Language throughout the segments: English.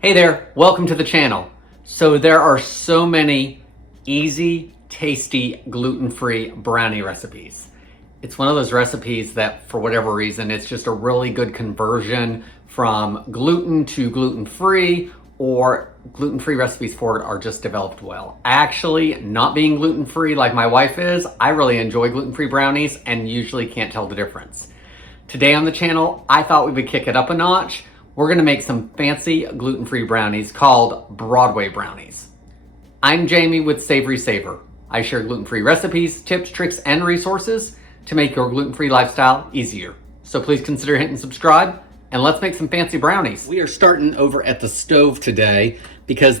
Hey there, welcome to the channel. So there are so many easy, tasty, gluten-free brownie recipes. It's one of those recipes that for whatever reason, it's just a really good conversion from gluten to gluten-free, or gluten-free recipes for it are just developed well. Actually, not being gluten-free like my wife is, I really enjoy gluten-free brownies and usually can't tell the difference. Today on the channel, I thought we would kick it up a notch. We're gonna make some fancy gluten-free brownies called Broadway Brownies. I'm Jamie with SavorySaver. I share gluten-free recipes, tips, tricks, and resources to make your gluten-free lifestyle easier. So please consider hitting subscribe and let's make some fancy brownies. We are starting over at the stove today because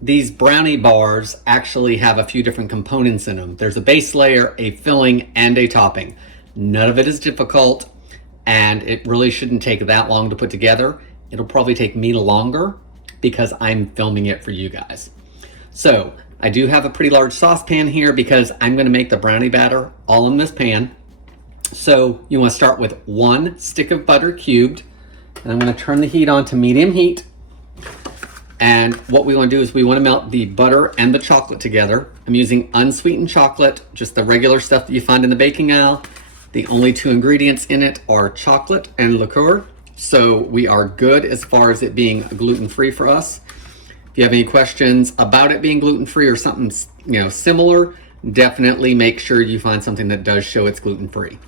these brownie bars actually have a few different components in them. There's a base layer, a filling, and a topping. None of it is difficult, and it really shouldn't take that long to put together. It'll probably take me longer because I'm filming it for you guys. So I do have a pretty large saucepan here because I'm gonna make the brownie batter all in this pan. So you wanna start with 1 stick of butter cubed, and I'm gonna turn the heat on to medium heat. And what we wanna do is we wanna melt the butter and the chocolate together. I'm using unsweetened chocolate, just the regular stuff that you find in the baking aisle. The only 2 ingredients in it are chocolate and liqueur. So we are good as far as it being gluten-free for us. If you have any questions about it being gluten-free or something similar, definitely make sure you find something that does show it's gluten-free.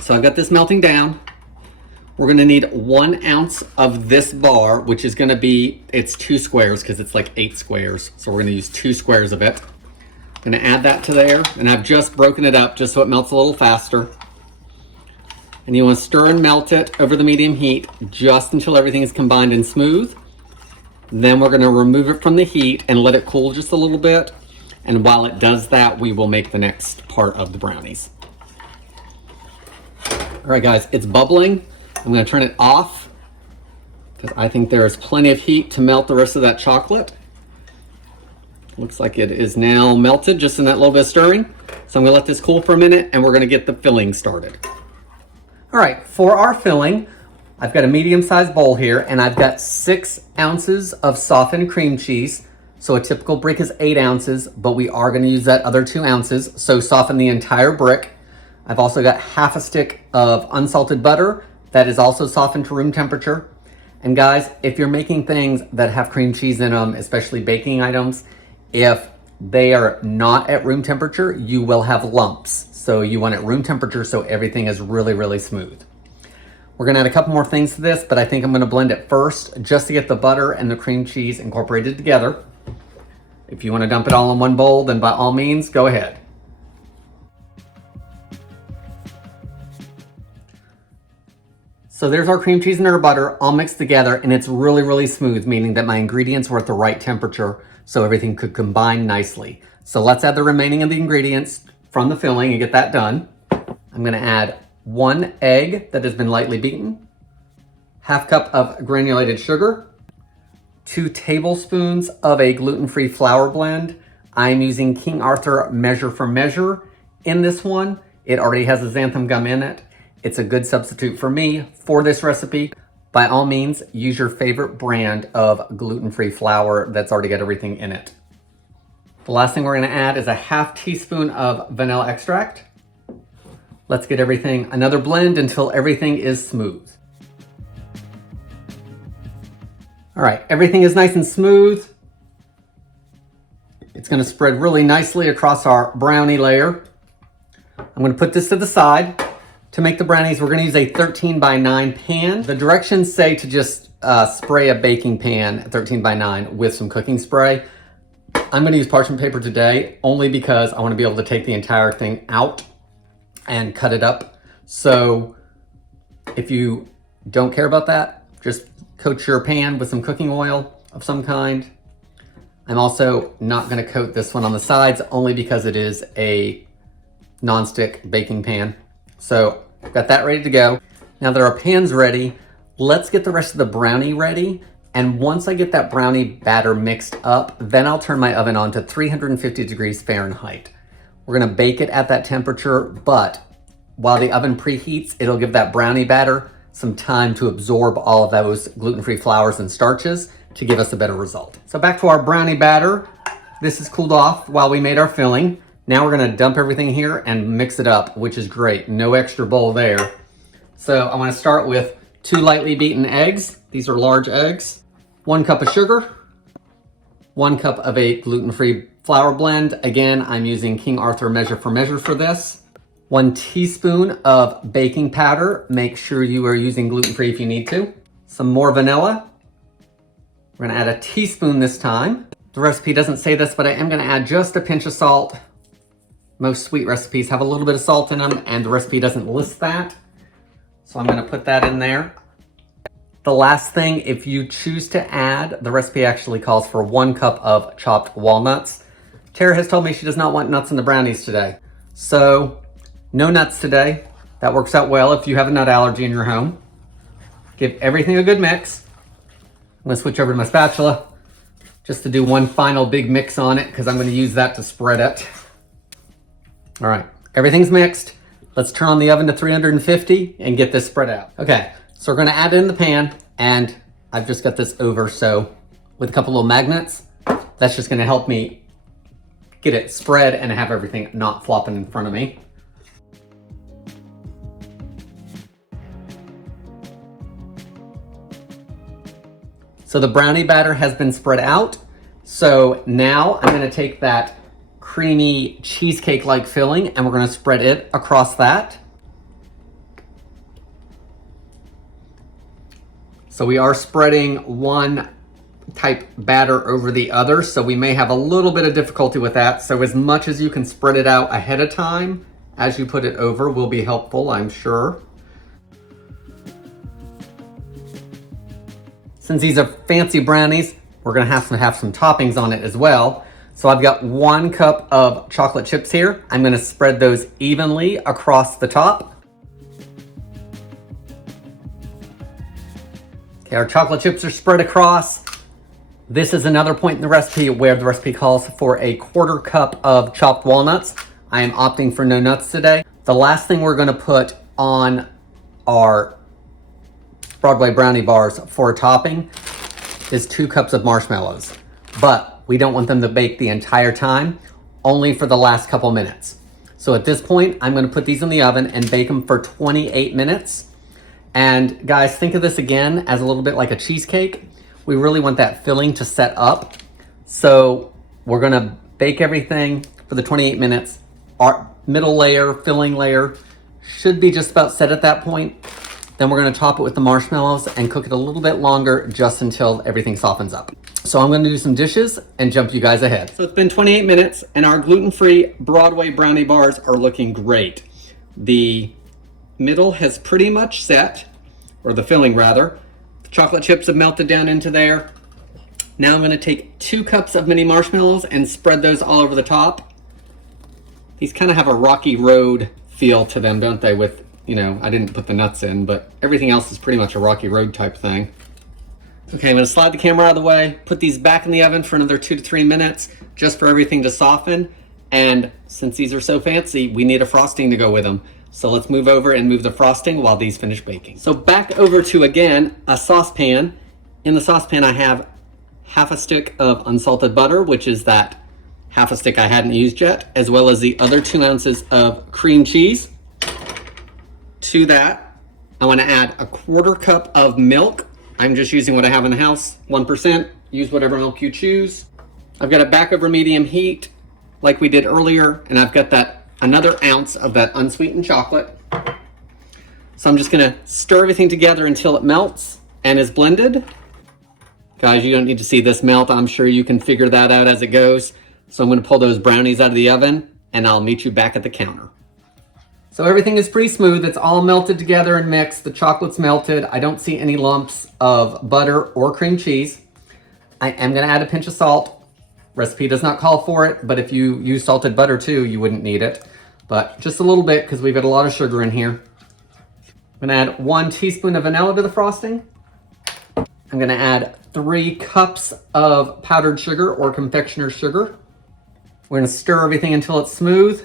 So I've got this melting down. We're gonna need 1 ounce of this bar, which is gonna be, it's 2 squares because it's like 8 squares. So we're gonna use 2 squares of it. I'm gonna add that to there, and I've just broken it up just so it melts a little faster. And you wanna stir and melt it over the medium heat just until everything is combined and smooth. Then we're gonna remove it from the heat and let it cool just a little bit. And while it does that, we will make the next part of the brownies. All right, guys, it's bubbling. I'm gonna turn it off because I think there is plenty of heat to melt the rest of that chocolate. Looks like it is now melted just in that little bit of stirring. So I'm gonna let this cool for a minute and we're gonna get the filling started. All right, for our filling, I've got a medium-sized bowl here and I've got 6 ounces of softened cream cheese. So a typical brick is 8 ounces, but we are gonna use that other 2 ounces. So soften the entire brick. I've also got half a stick of unsalted butter that is also softened to room temperature. And guys, if you're making things that have cream cheese in them, especially baking items, if they are not at room temperature, you will have lumps. So you want it room temperature so everything is really, really smooth. We're gonna add a couple more things to this, but I think I'm gonna blend it first just to get the butter and the cream cheese incorporated together. If you wanna dump it all in one bowl, then by all means, go ahead. So there's our cream cheese and our butter all mixed together, and it's really, really smooth, meaning that my ingredients were at the right temperature so everything could combine nicely. So let's add the remaining of the ingredients from the filling and get that done. I'm gonna add 1 egg that has been lightly beaten, half cup of granulated sugar, 2 tablespoons of a gluten-free flour blend. I'm using King Arthur Measure for Measure in this one. It already has a xanthan gum in it. It's a good substitute for me for this recipe. By all means, use your favorite brand of gluten-free flour that's already got everything in it. The last thing we're gonna add is a half teaspoon of vanilla extract. Let's get everything, another blend until everything is smooth. All right, everything is nice and smooth. It's gonna spread really nicely across our brownie layer. I'm gonna put this to the side. To make the brownies, we're gonna use a 13x9 pan. The directions say to just spray a baking pan 13x9 with some cooking spray. I'm gonna use parchment paper today only because I wanna be able to take the entire thing out and cut it up. So if you don't care about that, just coat your pan with some cooking oil of some kind. I'm also not gonna coat this one on the sides only because it is a non-stick baking pan. So I've got that ready to go. Now that our pan's ready, let's get the rest of the brownie ready. And once I get that brownie batter mixed up, then I'll turn my oven on to 350 degrees Fahrenheit. We're gonna bake it at that temperature, but while the oven preheats, it'll give that brownie batter some time to absorb all of those gluten-free flours and starches to give us a better result. So back to our brownie batter. This is cooled off while we made our filling. Now we're gonna dump everything here and mix it up, which is great. No extra bowl there. So I wanna start with 2 lightly beaten eggs. These are large eggs. 1 cup of sugar. 1 cup of a gluten-free flour blend. Again, I'm using King Arthur measure for this. 1 teaspoon of baking powder. Make sure you are using gluten-free if you need to. Some more vanilla. We're gonna add a teaspoon this time. The recipe doesn't say this, but I am gonna add just a pinch of salt. Most sweet recipes have a little bit of salt in them, and the recipe doesn't list that. So I'm gonna put that in there. The last thing, if you choose to add, the recipe actually calls for 1 cup of chopped walnuts. Tara has told me she does not want nuts in the brownies today. So no nuts today. That works out well if you have a nut allergy in your home. Give everything a good mix. I'm gonna switch over to my spatula just to do one final big mix on it because I'm gonna use that to spread it. All right, everything's mixed. Let's turn on the oven to 350 and get this spread out. Okay, so we're gonna add it in the pan, and I've just got this over, so with a couple little magnets, that's just gonna help me get it spread and have everything not flopping in front of me. So the brownie batter has been spread out. So now I'm gonna take that creamy cheesecake-like filling and we're gonna spread it across that. So we are spreading one type batter over the other, so we may have a little bit of difficulty with that. So as much as you can spread it out ahead of time as you put it over will be helpful, I'm sure. Since these are fancy brownies, we're gonna have some toppings on it as well. So I've got 1 cup of chocolate chips here. I'm gonna spread those evenly across the top. Okay, our chocolate chips are spread across. This is another point in the recipe where the recipe calls for a 1/4 cup of chopped walnuts. I am opting for no nuts today. The last thing we're gonna put on our Broadway Brownie Bars for a topping is 2 cups of marshmallows. But we don't want them to bake the entire time, only for the last couple minutes. So at this point, I'm gonna put these in the oven and bake them for 28 minutes. And guys, think of this again as a little bit like a cheesecake. We really want that filling to set up. So we're gonna bake everything for the 28 minutes. Our middle layer, filling layer, should be just about set at that point. Then we're gonna top it with the marshmallows and cook it a little bit longer just until everything softens up. So I'm gonna do some dishes and jump you guys ahead. So it's been 28 minutes and our gluten-free Broadway Brownie Bars are looking great. The middle has pretty much set, or the filling rather. The chocolate chips have melted down into there. Now I'm gonna take 2 cups of mini marshmallows and spread those all over the top. These kind of have a rocky road feel to them, don't they? With, you know, I didn't put the nuts in, but everything else is pretty much a rocky road type thing. Okay, I'm gonna slide the camera out of the way, put these back in the oven for another 2 to 3 minutes, just for everything to soften. And since these are so fancy, we need a frosting to go with them. So let's move over and move the frosting while these finish baking. So back over to, again, a saucepan. In the saucepan, I have 1/2 stick of unsalted butter, which is that 1/2 stick I hadn't used yet, as well as the other 2 ounces of cream cheese. To that, I wanna add a 1/4 cup of milk. I'm just using what I have in the house, 1%. Use whatever milk you choose. I've got it back over medium heat, like we did earlier, and I've got that another ounce of that unsweetened chocolate. So I'm just gonna stir everything together until it melts and is blended. Guys, you don't need to see this melt. I'm sure you can figure that out as it goes. So I'm gonna pull those brownies out of the oven and I'll meet you back at the counter. So everything is pretty smooth. It's all melted together and mixed. The chocolate's melted. I don't see any lumps of butter or cream cheese. I am gonna add a pinch of salt. Recipe does not call for it, but if you use salted butter too, you wouldn't need it. But just a little bit because we've got a lot of sugar in here. I'm gonna add 1 teaspoon of vanilla to the frosting. I'm gonna add 3 cups of powdered sugar or confectioner's sugar. We're gonna stir everything until it's smooth.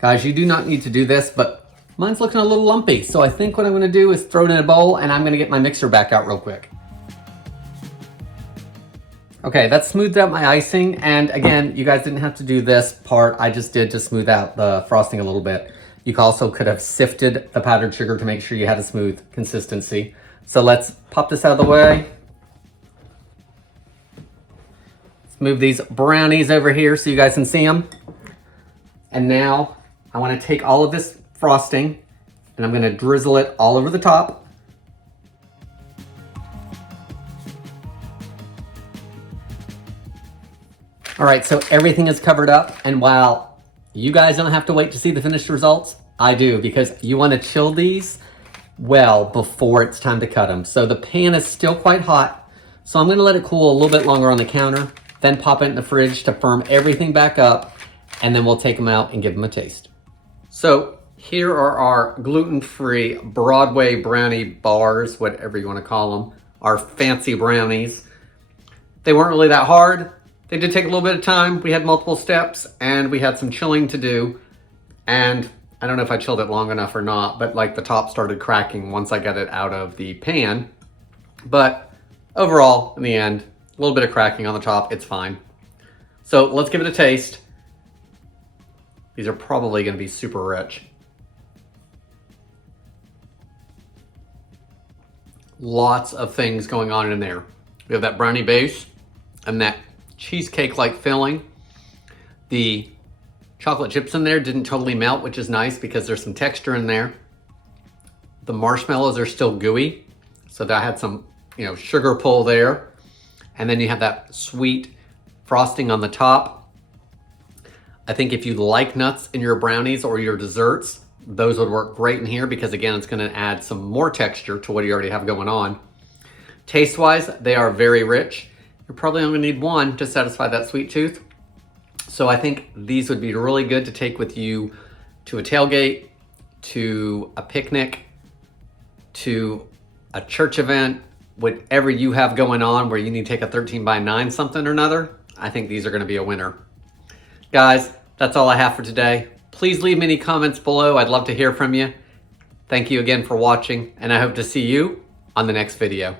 Guys, you do not need to do this, but Mine's looking a little lumpy, so I think what I'm gonna do is throw it in a bowl and I'm gonna get my mixer back out real quick. Okay, that smoothed out my icing, and again, you guys didn't have to do this part. I just did to smooth out the frosting a little bit. You also could have sifted the powdered sugar to make sure you had a smooth consistency. So let's pop this out of the way. Let's move these brownies over here so you guys can see them. And now I want to take all of this frosting and I'm going to drizzle it all over the top. All right, so everything is covered up, and while you guys don't have to wait to see the finished results, I do, because you want to chill these well before it's time to cut them. So the pan is still quite hot, so I'm going to let it cool a little bit longer on the counter, then pop it in the fridge to firm everything back up, and then we'll take them out and give them a taste. So here are our gluten-free Broadway Brownie Bars, whatever you want to call them, our fancy brownies. They weren't really that hard. They did take a little bit of time. We had multiple steps and we had some chilling to do. And I don't know if I chilled it long enough or not, but like the top started cracking once I got it out of the pan. But overall, in the end, a little bit of cracking on the top, it's fine. So let's give it a taste. These are probably gonna be super rich. Lots of things going on in there. We have that brownie base and that cheesecake-like filling. The chocolate chips in there didn't totally melt, which is nice because there's some texture in there. The marshmallows are still gooey, so that had some, sugar pull there. And then you have that sweet frosting on the top. I think if you like nuts in your brownies or your desserts, those would work great in here because again, it's gonna add some more texture to what you already have going on. Taste-wise, they are very rich. You're probably only gonna need one to satisfy that sweet tooth. So I think these would be really good to take with you to a tailgate, to a picnic, to a church event, whatever you have going on where you need to take a 13 by 9 something or another. I think these are gonna be a winner. Guys, that's all I have for today. Please leave me any comments below. I'd love to hear from you. Thank you again for watching, and I hope to see you on the next video.